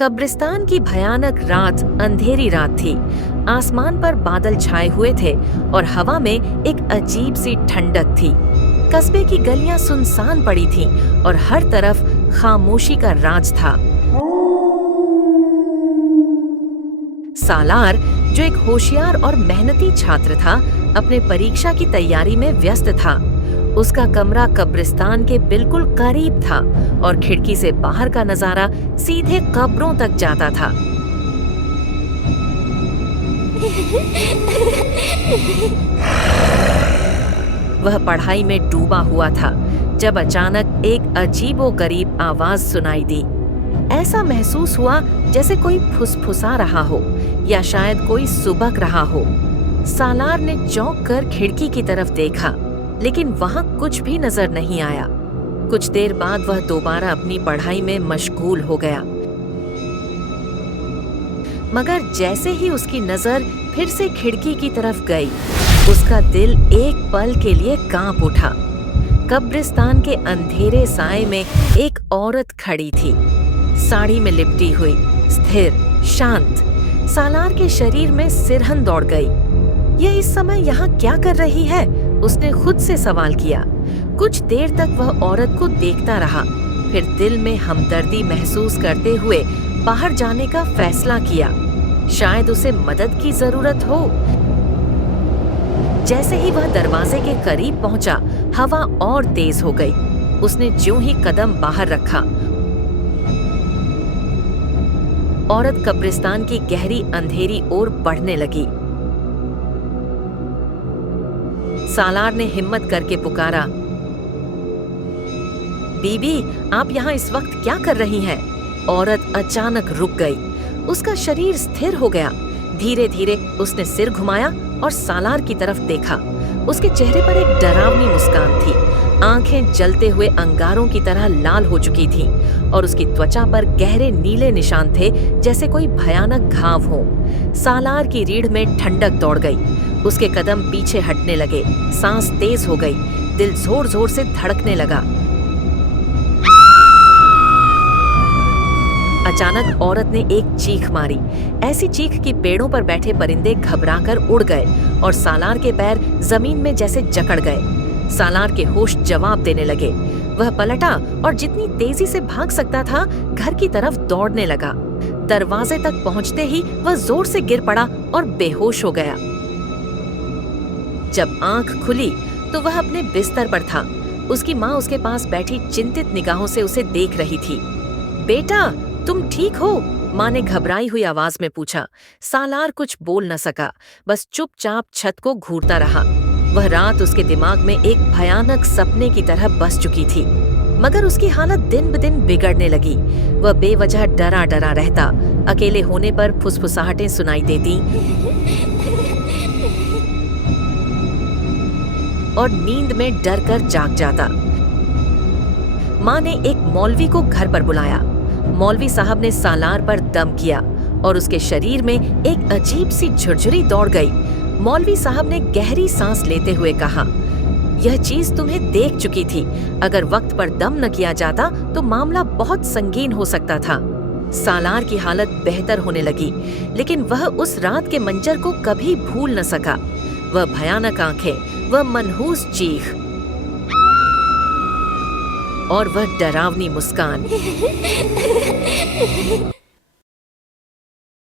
कब्रिस्तान की भयानक रात अंधेरी रात थी। आसमान पर बादल छाए हुए थे और हवा में एक अजीब सी ठंडक थी। कस्बे की गलियां सुनसान पड़ी थीं और हर तरफ खामोशी का राज था। सालार, जो एक होशियार और मेहनती छात्र था, अपने परीक्षा की तैयारी में व्यस्त था। उसका कमरा कब्रिस्तान के बिल्कुल करीब था और खिड़की से बाहर का नजारा सीधे कब्रों तक जाता था। वह पढ़ाई में डूबा हुआ था जब अचानक एक अजीबोगरीब आवाज सुनाई दी। ऐसा महसूस हुआ जैसे कोई फुसफुसा रहा हो या शायद कोई सुबक रहा हो। सालार ने चौंक कर खिड़की की तरफ देखा, लेकिन वहां कुछ भी नजर नहीं आया। कुछ देर बाद वह दोबारा अपनी पढ़ाई में मशगूल हो गया, मगर जैसे ही उसकी नजर फिर से खिड़की की तरफ गई, उसका दिल एक पल के लिए कांप उठा। कब्रिस्तान के अंधेरे साए में एक औरत खड़ी थी, साड़ी में लिपटी हुई, स्थिर, शांत। सालार के शरीर में सिरहन दौड़ गई। यह इस समय यहाँ क्या कर रही है? उसने खुद से सवाल किया। कुछ देर तक वह औरत को देखता रहा, फिर दिल में हमदर्दी महसूस करते हुए बाहर जाने का फैसला किया। शायद उसे मदद की जरूरत हो। जैसे ही वह दरवाजे के करीब पहुंचा, हवा और तेज हो गई। उसने ज्यों ही कदम बाहर रखा, औरत कब्रिस्तान की गहरी अंधेरी ओर बढ़ने लगी। सालार ने हिम्मत करके पुकारा, बीबी, आप यहाँ इस वक्त क्या कर रही हैं? औरत अचानक रुक गई। उसका शरीर स्थिर हो गया। धीरे धीरे उसने सिर घुमाया और सालार की तरफ देखा। उसके चेहरे पर एक डरावनी मुस्कान थी। आंखें जलते हुए अंगारों की तरह लाल हो चुकी थीं और उसकी त्वचा पर गहरे नीले निशान थे, जैसे कोई भयानक घाव हो। सालार की रीढ़ में ठंडक दौड़ गई। उसके कदम पीछे हटने लगे, सांस तेज हो गई, दिल जोर जोर से धड़कने लगा। अचानक औरत ने एक चीख मारी, ऐसी चीख कि पेड़ों पर बैठे परिंदे घबराकर उड़ गए और सालार के पैर जमीन में जैसे जकड़ गए। सालार के होश जवाब देने लगे। वह पलटा और जितनी तेजी से भाग सकता था, घर की तरफ दौड़ने लगा। दरवाजे तक पहुंचते ही वह जोर से गिर पड़ा और बेहोश हो गया। जब आंख खुली तो वह अपने बिस्तर पर था। उसकी माँ उसके पास बैठी चिंतित निगाहों से उसे देख रही थी। बेटा, तुम ठीक हो? माँ ने घबराई हुई आवाज में पूछा। सालार कुछ बोल न सका, बस चुपचाप छत को घूरता रहा। वह रात उसके दिमाग में एक भयानक सपने की तरह बस चुकी थी, मगर उसकी हालत दिन ब दिन बिगड़ने लगी। वह बेवजह डरा डरा रहता, अकेले होने पर फुसफुसाहटें सुनाई देती और नींद में डर कर जाग जाता। माँ ने एक मौलवी को घर पर बुलाया। मौलवी साहब ने सालार पर दम किया और उसके शरीर में एक अजीब सी झुरझुरी दौड़ गई। मौलवी साहब ने गहरी सांस लेते हुए कहा, यह चीज तुम्हें देख चुकी थी। अगर वक्त पर दम न किया जाता तो मामला बहुत संगीन हो सकता था। सालार की हालत बेहतर होने लगी, लेकिन वह उस रात के मंजर को कभी भूल न सका। वह भयानक आंखें, वह मनहूस चीख और वह डरावनी मुस्कान।